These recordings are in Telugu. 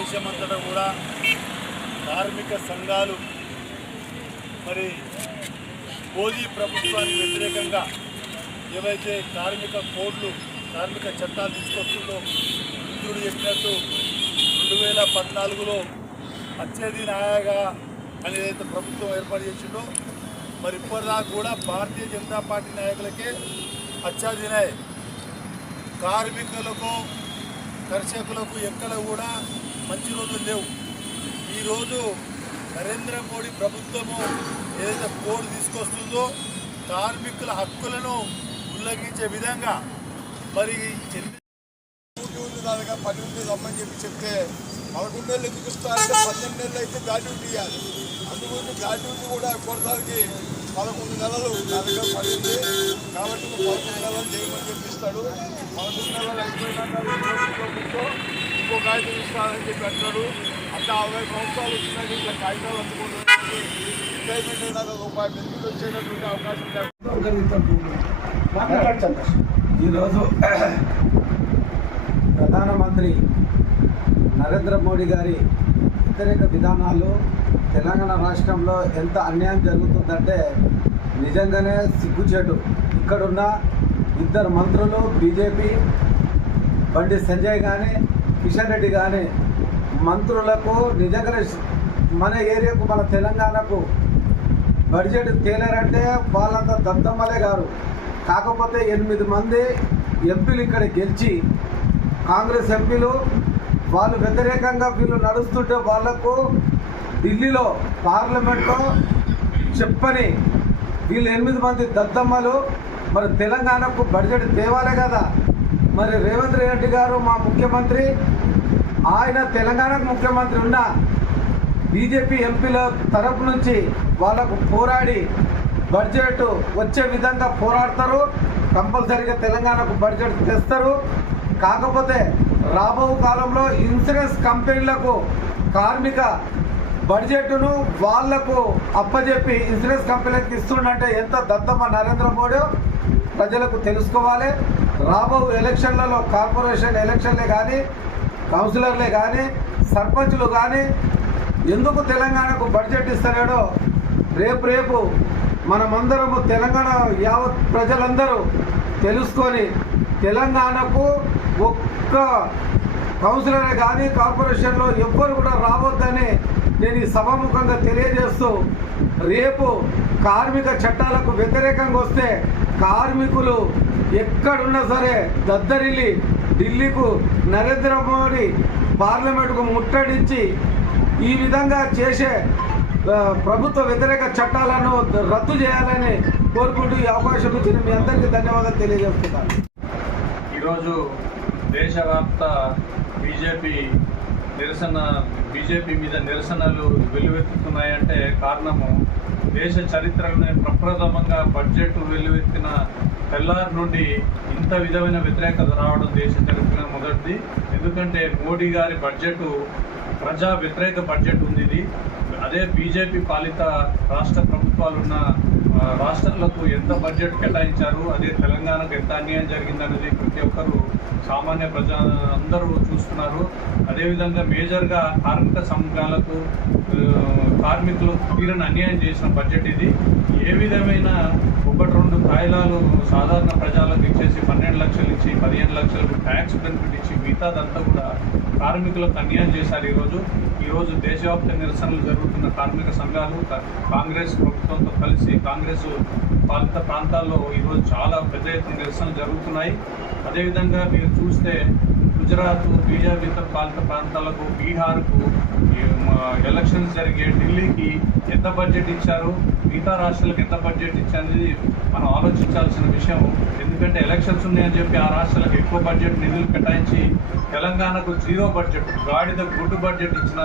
దేశమంతటా కూడా కార్మిక సంఘాలు మరి మోదీ ప్రభుత్వానికి వ్యతిరేకంగా ఏవైతే కార్మిక కోడ్లు కార్మిక చట్టాలు తీసుకొస్తుందో మిత్రుడు చెప్పినట్టు రెండు వేల పద్నాలుగులో అత్యధి నాయగా అని ప్రభుత్వం ఏర్పాటు చేసిందో మరి ఇప్పటిదాకా కూడా భారతీయ జనతా పార్టీ నాయకులకే అత్యాధినాయ కార్మికులకు కర్షకులకు ఎక్కడ కూడా మంచి రోజులు లేవు. ఈరోజు నరేంద్ర మోడీ ప్రభుత్వము ఏదైతే కోడ్ తీసుకొస్తుందో కార్మికుల హక్కులను ఉల్లంఘించే విధంగా మరి చెల్లి డ్యూటీ ఉంది దానిగా ఉంది రమ్మని చెప్పి చెప్తే పదకొండు నెలలు ఎందుకు ఇస్తారంటే పన్నెండు నెలలు అయితే గా ఇవ్వాలి అందుకని గా కూడా కొడతానికి పదకొండు నెలలు దానిగా పడింది ఉంది. కాబట్టి పదకొండు నెలలు చేయమని చెప్పిస్తాడు. పదకొండు నెలలు అయిపోయినాక ఇంకో కాగితం ఇస్తానని చెప్పి అంటారు అట్లా అరవై సంవత్సరాలు వచ్చినాక ఇట్లా కాగితాలు అందుకుంటున్నాయి రిటైర్మెంట్ అయినాక రూపాయి బెనిఫిట్ వచ్చేటటువంటి అవకాశం లేదు. ఈరోజు ప్రధానమంత్రి నరేంద్ర మోడీ గారి వ్యతిరేక విధానాలు తెలంగాణ రాష్ట్రంలో ఎంత అన్యాయం జరుగుతుందంటే నిజంగానే సిగ్గుచేటు. ఇక్కడున్న ఇద్దరు మంత్రులు బీజేపీ బండి సంజయ్ కానీ కిషన్ రెడ్డి కానీ మంత్రులకు నిజంగా మన ఏరియాకు మన తెలంగాణకు బడ్జెట్ తేలారంటే వాళ్ళంతా దద్దమ్మలే గారు. కాకపోతే ఎనిమిది మంది ఎంపీలు ఇక్కడ గెలిచి కాంగ్రెస్ ఎంపీలు వాళ్ళు వ్యతిరేకంగా వీళ్ళు నడుస్తుంటే వాళ్ళకు ఢిల్లీలో పార్లమెంట్లో చెప్పని వీళ్ళు ఎనిమిది మంది దద్దమ్మలు మరి తెలంగాణకు బడ్జెట్ తేవాలే కదా. మరి రేవంత్ రెడ్డి గారు మా ముఖ్యమంత్రి ఆయన తెలంగాణకు ముఖ్యమంత్రి ఉన్న బీజేపీ ఎంపీల తరపు నుంచి వాళ్ళకు పోరాడి బడ్జెట్ వచ్చే విధంగా పోరాడతారు. కంపల్సరీగా తెలంగాణకు బడ్జెట్ తెస్తారు. కాకపోతే రాబో కాలంలో ఇన్సూరెన్స్ కంపెనీలకు కార్మిక బడ్జెట్ను వాళ్ళకు అప్పజెప్పి ఇన్సూరెన్స్ కంపెనీలకు ఇస్తుండంటే ఎంత దత్తమ్మ నరేంద్ర మోడీ ప్రజలకు తెలుసుకోవాలి. రాబో ఎలక్షన్లలో కార్పొరేషన్ ఎలక్షన్లే కానీ కౌన్సిలర్లే కానీ సర్పంచ్లు కానీ ఎందుకు తెలంగాణకు బడ్జెట్ ఇస్తలేడో రేపు రేపు మనమందరము తెలంగాణ యావత్ ప్రజలందరూ తెలుసుకొని తెలంగాణకు ఒక్క కౌన్సిలర్ కానీ కార్పొరేషన్లో ఎవ్వరు కూడా రావద్దని నేను ఈ సభాముఖంగా తెలియజేస్తూ రేపు కార్మిక చట్టాలకు వ్యతిరేకంగా వస్తే కార్మికులు ఎక్కడున్నా సరే దద్దరిల్లి ఢిల్లీకు నరేంద్ర మోడీ పార్లమెంటుకు ముట్టడించి ఈ విధంగా చేసే ప్రభుత్వ వ్యతిరేక చట్టాలను రద్దు చేయాలని కోరుకుంటూ ఈ అవకాశం ఇచ్చిన మీ అందరికీ ధన్యవాదాలు తెలియజేస్తున్నాను. ఈరోజు దేశవ్యాప్త బీజేపీ నిరసన బీజేపీ మీద నిరసనలు వెల్లువెత్తుతున్నాయంటే కారణము దేశ చరిత్రలోనే ప్రప్రథమంగా బడ్జెట్ వెల్లువెత్తిన తెల్లారి నుండి ఇంత విధమైన వ్యతిరేకత రావడం దేశ చరిత్ర మొదటిది. ఎందుకంటే మోడీ గారి బడ్జెట్ ప్రజా వ్యతిరేక బడ్జెట్ ఉంది ఇది. అదే బీజేపీ పాలిత రాష్ట్ర ప్రభుత్వాలున్న రాష్ట్రాలకు ఎంత బడ్జెట్ కేటాయించారు అదే తెలంగాణకు ఎంత అన్యాయం జరిగిందనేది ప్రతి ఒక్కరు సామాన్య ప్రజా అందరూ చూస్తున్నారు. అదేవిధంగా మేజర్గా కార్మిక సంఘాలకు కార్మికులు తీరని అన్యాయం చేసిన బడ్జెట్ ఇది. ఏ విధమైన ఒకటి రెండు కాయిలాలు సాధారణ ప్రజలకు ఇచ్చేసి పన్నెండు లక్షలు ఇచ్చి పదిహేను లక్షలకు ట్యాక్స్ బెనిఫిట్ ఇచ్చి మిగతాదంతా కూడా కార్మికులకు అన్యాయం చేశారు ఈరోజు. ఈరోజు దేశవ్యాప్త నిరసనలు జరుగుతున్న కార్మిక సంఘాలు కాంగ్రెస్ ప్రభుత్వంతో కలిసి కాంగ్రెస్ పాలిత ప్రాంతాల్లో ఈరోజు చాలా పెద్ద ఎత్తున నిరసనలు జరుగుతున్నాయి. అదేవిధంగా మీరు చూస్తే గుజరాత్ బీజేపీతో పాలిత ప్రాంతాలకు బీహార్కు ఎలక్షన్స్ జరిగే ఢిల్లీకి ఎంత బడ్జెట్ ఇచ్చారు మిగతా రాష్ట్రాలకు ఎంత బడ్జెట్ ఇచ్చారనేది మనం ఆలోచించాల్సిన విషయం. ఎందుకంటే ఎలక్షన్స్ ఉన్నాయని చెప్పి ఆ రాష్ట్రాలకు ఎక్కువ బడ్జెట్ నిధులు కేటాయించి తెలంగాణకు జీరో బడ్జెట్ గాడిద గుడ్డు బడ్జెట్ ఇచ్చిన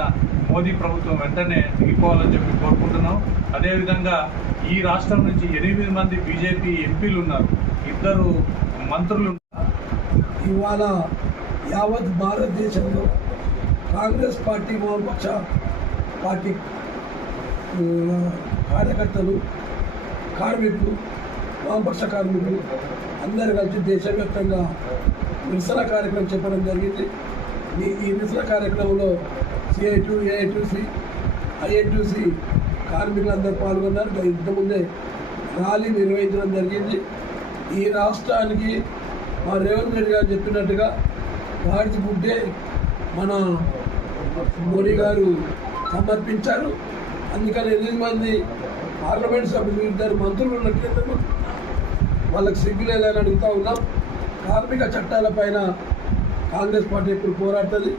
మోదీ ప్రభుత్వం వెంటనే దిగిపోవాలని చెప్పి కోరుకుంటున్నాం. అదేవిధంగా ఈ రాష్ట్రం నుంచి ఎనిమిది మంది బీజేపీ ఎంపీలు ఉన్నారు. ఇద్దరు మంత్రులు ఇవాళ యావత్ భారతదేశంలో కాంగ్రెస్ పార్టీ వామపక్ష పార్టీ కార్యకర్తలు కార్మికులు వామపక్ష కార్మికులు అందరు కలిసి దేశవ్యాప్తంగా నిరసన కార్యక్రమం చెప్పడం జరిగింది. ఈ ఈ నిరసన కార్యక్రమంలో సిఐటు టూ ఏఐ కార్మికులందరూ పాల్గొన్నారు. ఇంతకుముందే ర్యాలీ నిర్వహించడం జరిగింది. ఈ రాష్ట్రానికి మా రేవంత్ రెడ్డి గారు చెప్పినట్టుగా గాడిద గుడ్డే మన మోడీ గారు సమర్పించారు. అందుకని ఎనిమిది మంది పార్లమెంట్ సభ్యులు ఇద్దరు మంత్రులు ఉన్నట్లయితే వాళ్ళకి సిగ్గులేదని అడుగుతూ ఉన్నాం. కార్మిక చట్టాలపైన కాంగ్రెస్ పార్టీ ఎప్పుడు పోరాడుతుంది?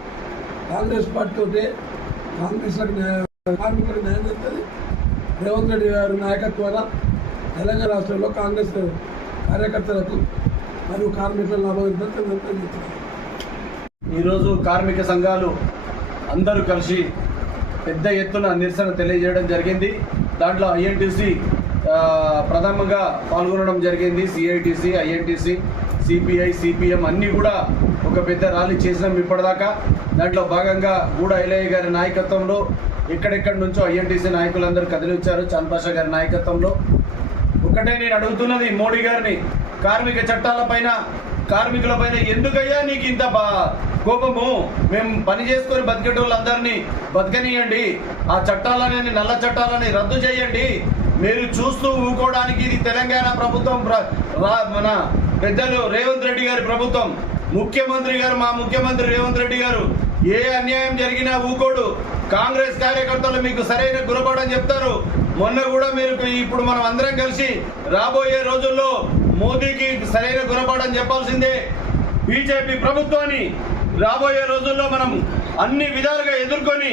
కాంగ్రెస్ పార్టీతో కాంగ్రెస్లకు న్యాయ కార్మికులకు న్యాయం చేస్తుంది రేవంత్ రెడ్డి గారి నాయకత్వాన తెలంగాణ రాష్ట్రంలో కాంగ్రెస్ కార్యకర్తలకు మరియు కార్మికుల లాభం ఈరోజు కార్మిక సంఘాలు అందరూ కలిసి పెద్ద ఎత్తున నిరసన తెలియజేయడం జరిగింది. దాంట్లో ఐఎన్టీసీ ప్రథమంగా పాల్గొనడం జరిగింది. సిఐటిసి ఐఎన్టీసీ సిపిఐ సిపిఎం అన్నీ కూడా ఒక పెద్ద ర్యాలీ చేసినాం ఇప్పటిదాకా. దాంట్లో భాగంగా గూడ ఐలయ్య గారి నాయకత్వంలో ఎక్కడెక్కడి నుంచో ఐఎన్టీసీ నాయకులందరూ కదిలించారు చన్పాషా గారి నాయకత్వంలో. ఒక్కటే నేను అడుగుతున్నది మోడీ గారిని. కార్మిక చట్టాలపైన కార్మికులపైన ఎందుకయ్యా నీకు ఇంత బా- కోపము? మేము పని చేసుకొని బతికేటోళ్ళందరినీ బతకనియండి. ఆ చట్టాలని నల్ల చట్టాలని రద్దు చేయండి. మీరు చూస్తూ ఊకోవడానికి ఇది తెలంగాణ ప్రభుత్వం ప్ర- మన పెద్దలు రేవంత్ రెడ్డి గారి ప్రభుత్వం. ముఖ్యమంత్రి గారు మా ముఖ్యమంత్రి రేవంత్ రెడ్డి గారు ఏ అన్యాయం జరిగినా ఊకోడు. కాంగ్రెస్ కార్యకర్తలు మీకు సరైన గురపడని చెప్తారు. మొన్న కూడా మీరు ఇప్పుడు మనం అందరం కలిసి రాబోయే రోజుల్లో మోదీకి సరైన గుణపాఠం చెప్పాల్సిందే. బీజేపీ ప్రభుత్వాన్ని రాబోయే రోజుల్లో మనం అన్ని విధాలుగా ఎదుర్కొని